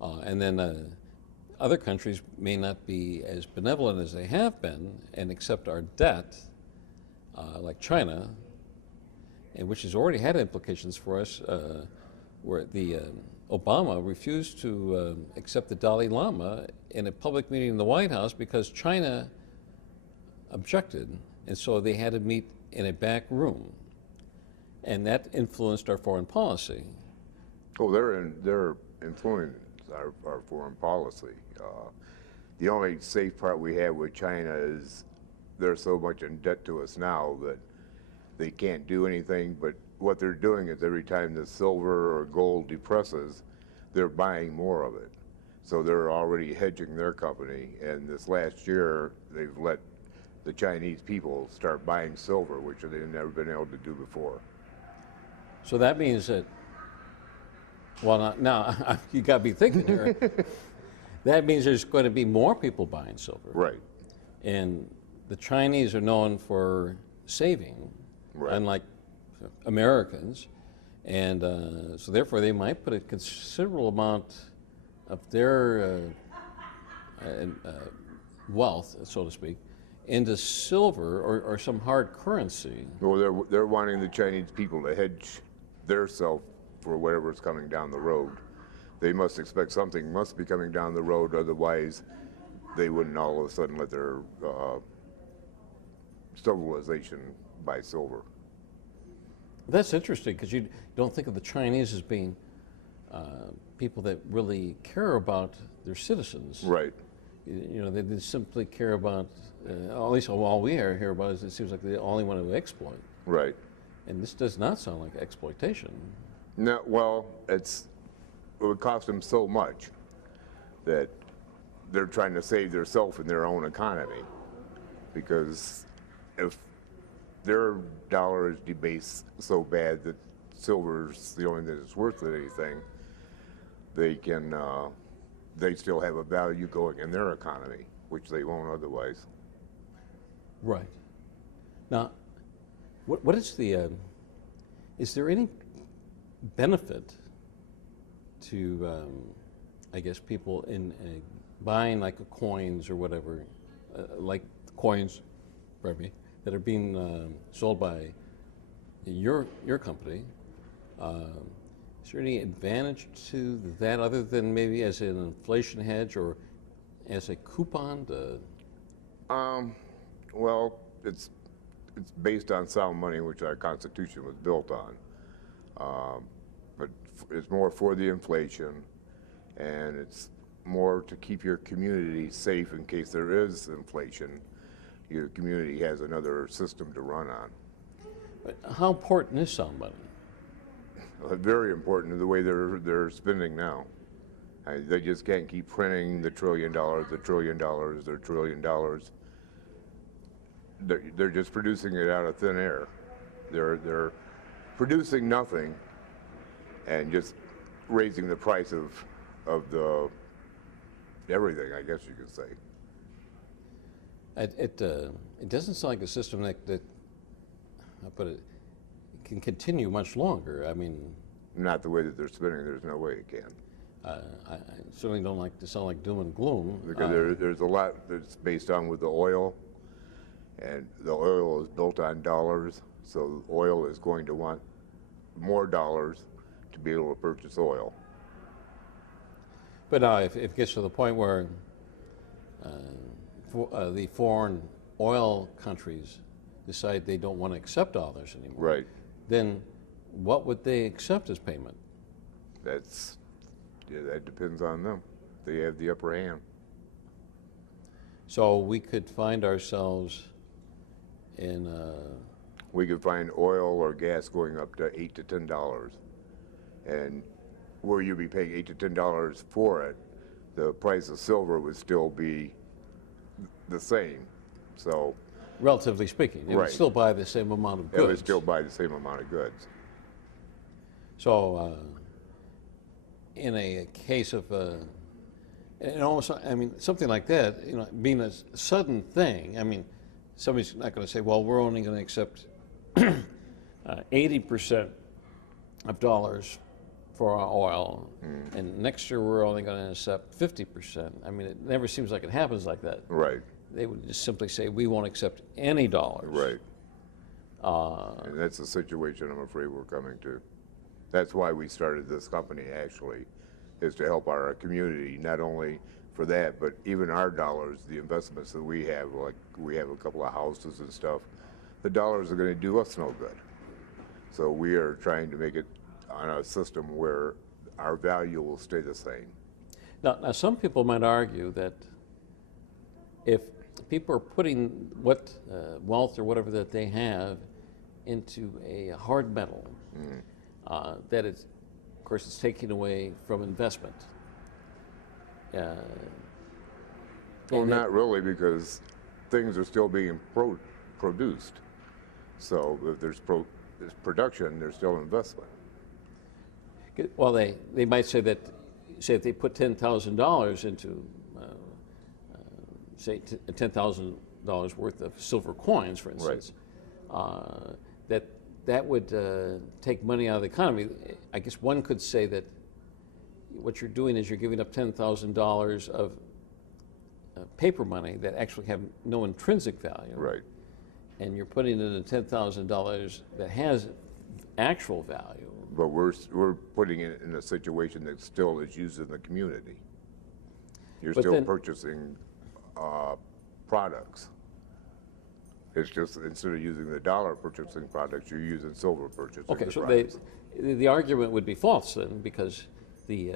And then other countries may not be as benevolent as they have been and accept our debt, like China, and which has already had implications for us, where the Obama refused to accept the Dalai Lama in a public meeting in the White House because China objected, and so they had to meet in a back room, and that influenced our foreign policy. Oh, they're influencing our foreign policy. The only safe part we have with China is they're so much in debt to us now that they can't do anything, but what they're doing is every time the silver or gold depresses, they're buying more of it. So they're already hedging their company, and this last year they've let the Chinese people start buying silver, which they've never been able to do before. So that means that, well, now you got to be thinking here. That means there's going to be more people buying silver. Right. And the Chinese are known for saving, Right. unlike Americans, and so therefore they might put a considerable amount of their wealth, so to speak, into silver or some hard currency. Well, they're wanting the Chinese people to hedge their self for whatever's coming down the road. They must expect something must be coming down the road, otherwise they wouldn't all of a sudden let their civilization buy silver. That's interesting, because you don't think of the Chinese as being people that really care about their citizens. Right. You know, they simply care about, at least all we hear about is it seems like they only want to exploit. Right. And this does not sound like exploitation. No, well, it would cost them so much that they're trying to save themselves and their own economy, because if their dollar is debased so bad that silver's the only thing that's worth anything, they still have a value going in their economy, which they won't otherwise. Right. Now, what is is there any benefit to, I guess, people in buying like coins or whatever, like coins, pardon me, that are being sold by your company? Is there any advantage to that other than maybe as an inflation hedge or as a coupon? Well, it's based on sound money, which our Constitution was built on. But it's more for the inflation, and it's more to keep your community safe in case there is inflation. Your community has another system to run on. But how important is sound money? Very important to the way they're spending now. They just can't keep printing the $1 trillion, the $1 trillion, the $1 trillion. They're just producing it out of thin air. They're producing nothing and just raising the price of the everything, I guess you could say. It doesn't sound like a system that I'll put it, can continue much longer. I mean, not the way that they're spinning. There's no way it can. I certainly don't like to sound like doom and gloom. Because there's a lot that's based on with the oil, and the oil is built on dollars, so oil is going to want more dollars to be able to purchase oil. But now, if it gets to the point where the foreign oil countries decide they don't want to accept dollars anymore, Right. then what would they accept as payment? That depends on them. They have the upper hand. So we could find ourselves in We could find oil or gas going up to $8 to $10, and where you'd be paying $8 to $10 for it, the price of silver would still be the same. So, relatively speaking, it would Right. still buy the same amount of goods. it would still buy the same amount of goods. So, in a case of, and almost, I mean, something like that, you know, being a sudden thing, I mean, somebody's not going to say, well, we're only going to accept 80% of dollars for our oil, and next year we're only going to accept 50%. I mean, it never seems like it happens like that. Right. They would just simply say, we won't accept any dollars. Right. And that's the situation I'm afraid we're coming to. That's why we started this company, actually, is to help our community, not only for that, but even our dollars, the investments that we have, like we have a couple of houses and stuff, the dollars are going to do us no good. So we are trying to make it on a system where our value will stay the same. Now, some people might argue that if people are putting what wealth or whatever that they have into a hard metal, that it's, of course, it's taking away from investment. Well, not really, because things are still being produced. So if there's production, there's still investment. Well, they might say that, say if they put $10,000 into, say $10,000 worth of silver coins, for instance, that would take money out of the economy. I guess one could say that what you're doing is you're giving up $10,000 of paper money that actually have no intrinsic value. Right. And you're putting in $10,000 that has actual value. But we're putting it in a situation that still is used in the community. You're But still then, purchasing products. It's just instead of using the dollar purchasing products, you're using silver purchasing okay, so products. the argument would be false then, because the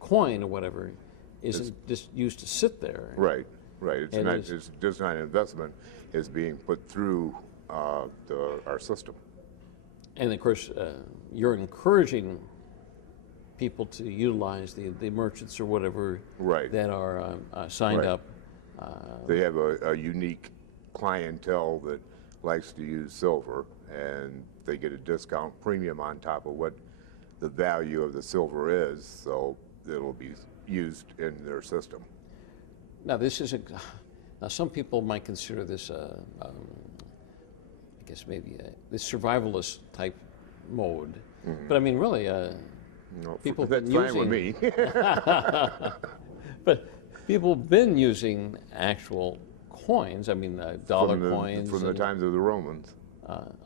coin or whatever isn't just used to sit there. Right, right. It's And not it's- just not an investment. It's being put through our system. And of course, you're encouraging people to utilize the merchants or whatever Right. that are signed Right. up. They have a unique clientele that likes to use silver, and they get a discount premium on top of what the value of the silver is, so it'll be used in their system. Now, this isn't. Now, some people might consider this, I guess maybe this survivalist type mode, but I mean, really, No, people have that's been fine with me. but people have been using actual coins. I mean, dollar coins From the and, times of the Romans.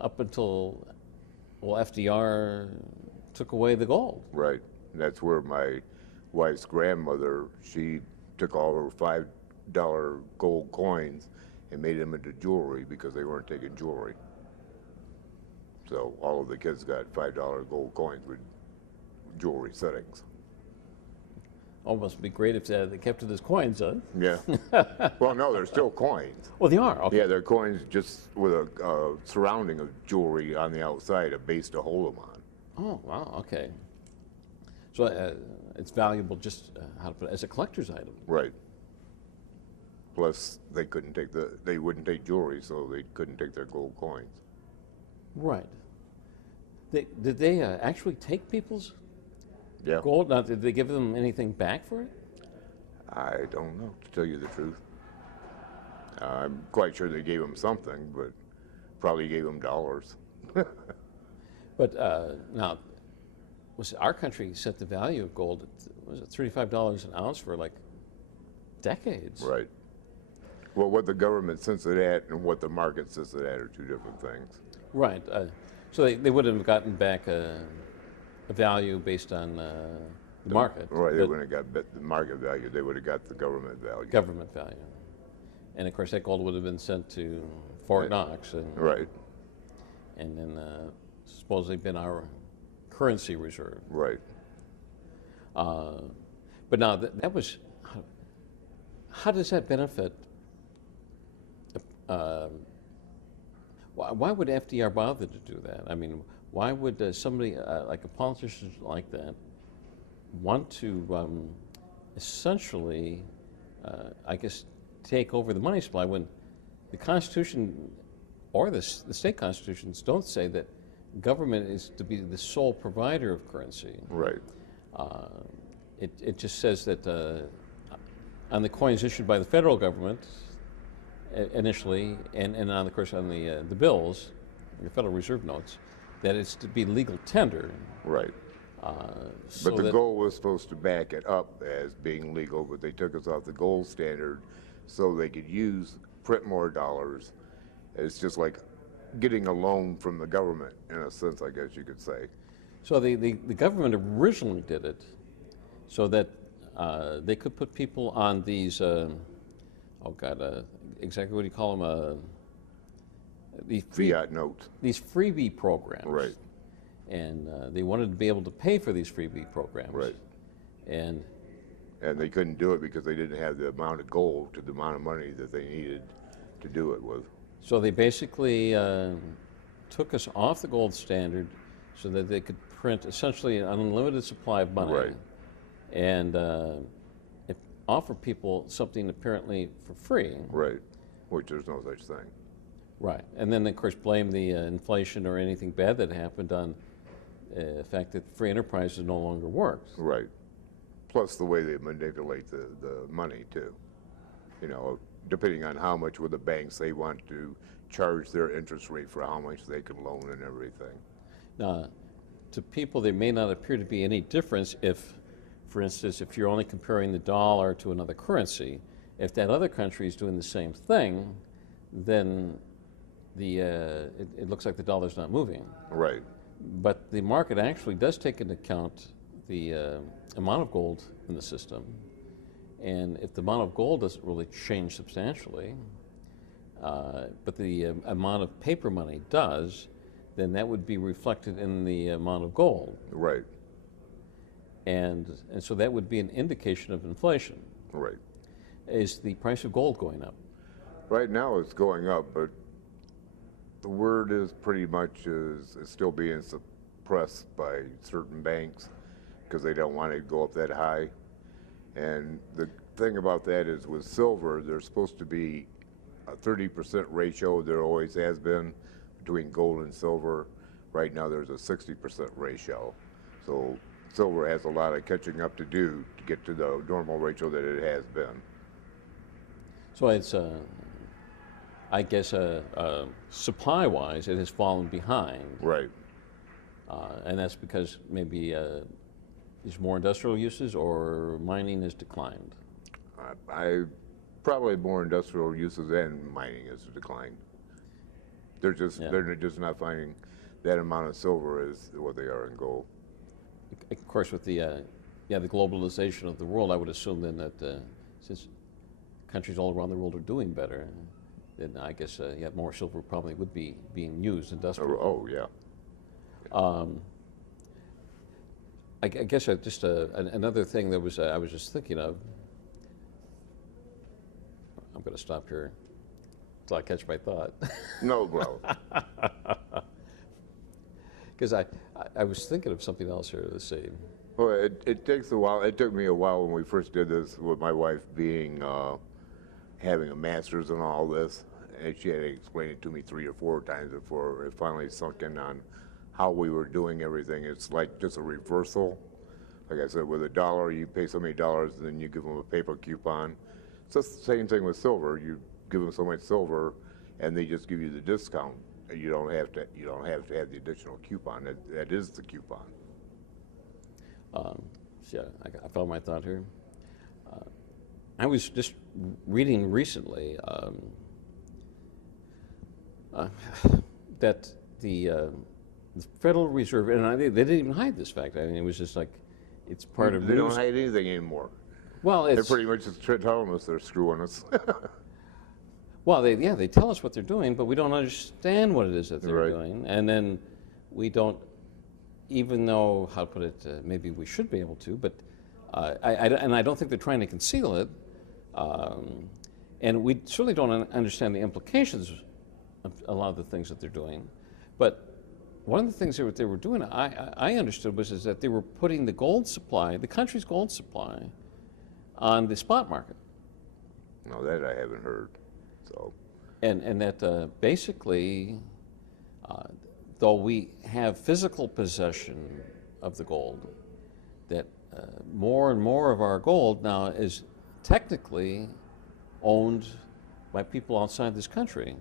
up until, well, FDR took away the gold. Right. That's where my wife's grandmother, she took all her $5 gold coins and made them into jewelry because they weren't taking jewelry. So all of the kids got $5 gold coins with jewelry settings. Almost be great if they kept it as coins, huh? Yeah. Well, no, they're still coins. Well, they are. Okay. Yeah, they're coins just with a surrounding of jewelry on the outside, a base to hold them on. Oh, wow. Okay. So it's valuable just how to put it, as a collector's item. Right. Plus, they wouldn't take jewelry, so they couldn't take their gold coins. Right. Did they actually take people's Yeah. gold? Now, did they give them anything back for it? I don't know, to tell you the truth. I'm quite sure they gave them something, but probably gave them dollars. But now, our country set the value of gold at, was it $35 an ounce for like decades? Right. Well, what the government sets it at and what the market sets it at are two different things. Right. So they wouldn't have gotten back a value based on the market. Right, they but wouldn't have got the market value, they would have got the government value. government value. And of course, that gold would have been sent to Fort Knox, and Right, and then supposedly been our currency reserve. right. But now that was, how does that benefit? Why would FDR bother to do that? I mean, why would somebody like a politician like that want to essentially, I guess, take over the money supply when the Constitution or the state constitutions don't say that government is to be the sole provider of currency? Right, It just says that on the coins issued by the federal government initially, and on, of course, on the bills, the Federal Reserve notes, that it's to be legal tender. right. So But the that- gold was supposed to back it up as being legal, but they took us off the gold standard so they could print more dollars. It's just like getting a loan from the government, in a sense, I guess you could say. So the government originally did it so that they could put people on these, exactly what do you call them? These Fiat notes. these freebie programs. Right. And they wanted to be able to pay for these freebie programs. Right. And And they couldn't do it because they didn't have the amount of gold to the amount of money that they needed to do it with. so they basically took us off the gold standard so that they could print essentially an unlimited supply of money. Right. And offer people something apparently for free. Right. Which there's no such thing. Right. And then, of course, blame the inflation or anything bad that happened on the fact that free enterprises no longer works. Right. Plus the way they manipulate the money too. You know, depending on how much with the banks they want to charge their interest rate for how much they can loan and everything. Now, to people, there may not appear to be any difference if, for instance, if you're only comparing the dollar to another currency. If that other country is doing the same thing, then it looks like the dollar's not moving. Right. But the market actually does take into account the amount of gold in the system. And if the amount of gold doesn't really change substantially, but the amount of paper money does, then that would be reflected in the amount of gold. Right. And so that would be an indication of inflation. Right. Is the price of gold going up? Right now it's going up, but the word is pretty much is still being suppressed by certain banks because they don't want it to go up that high. And the thing about that is with silver, there's supposed to be a 30% ratio. There always has been between gold and silver. Right now there's a 60% ratio. So silver has a lot of catching up to do to get to the normal ratio that it has been. So it's, I guess, supply-wise, it has fallen behind. Right. And that's because maybe there's more industrial uses or mining has declined. I probably more industrial uses and mining has declined. They're just not finding that amount of silver as what they are in gold. Of course, with the globalization of the world, I would assume then that since countries all around the world are doing better, then I guess more silver probably would be being used industrially. Oh yeah. I guess just another thing that was I was just thinking of. I'm going to stop here until I catch my thought. No, bro. Because I was thinking of something else here. Let's see. Well, it takes a while. It took me a while when we first did this with my wife being having a master's in all this, and she had to explain it to me 3 or 4 times before it finally sunk in on how we were doing everything. It's like just a reversal. Like I said, with $1, you pay so many dollars, and then you give them a paper coupon. It's just the same thing with silver. You give them so much silver, and they just give you the discount. You don't have to have the additional coupon. That is the coupon. I found my thought here. I was just reading recently that the Federal Reserve, and they didn't even hide this fact. I mean, it was just like it's part of They news. don't hide anything anymore. Well, They're it's pretty much just telling us they're screwing us. well, they tell us what they're doing, but we don't understand what it is that they're Right. doing, and then we don't even know how to put it. Maybe we should be able to, but I don't think they're trying to conceal it, and we certainly don't understand the implications of a lot of the things that they're doing. But one of the things they were doing, I understood, is that they were putting the gold supply, the country's gold supply, on the spot market. No, that I haven't heard. So, And that basically, though we have physical possession of the gold, that more and more of our gold now is technically owned by people outside this country.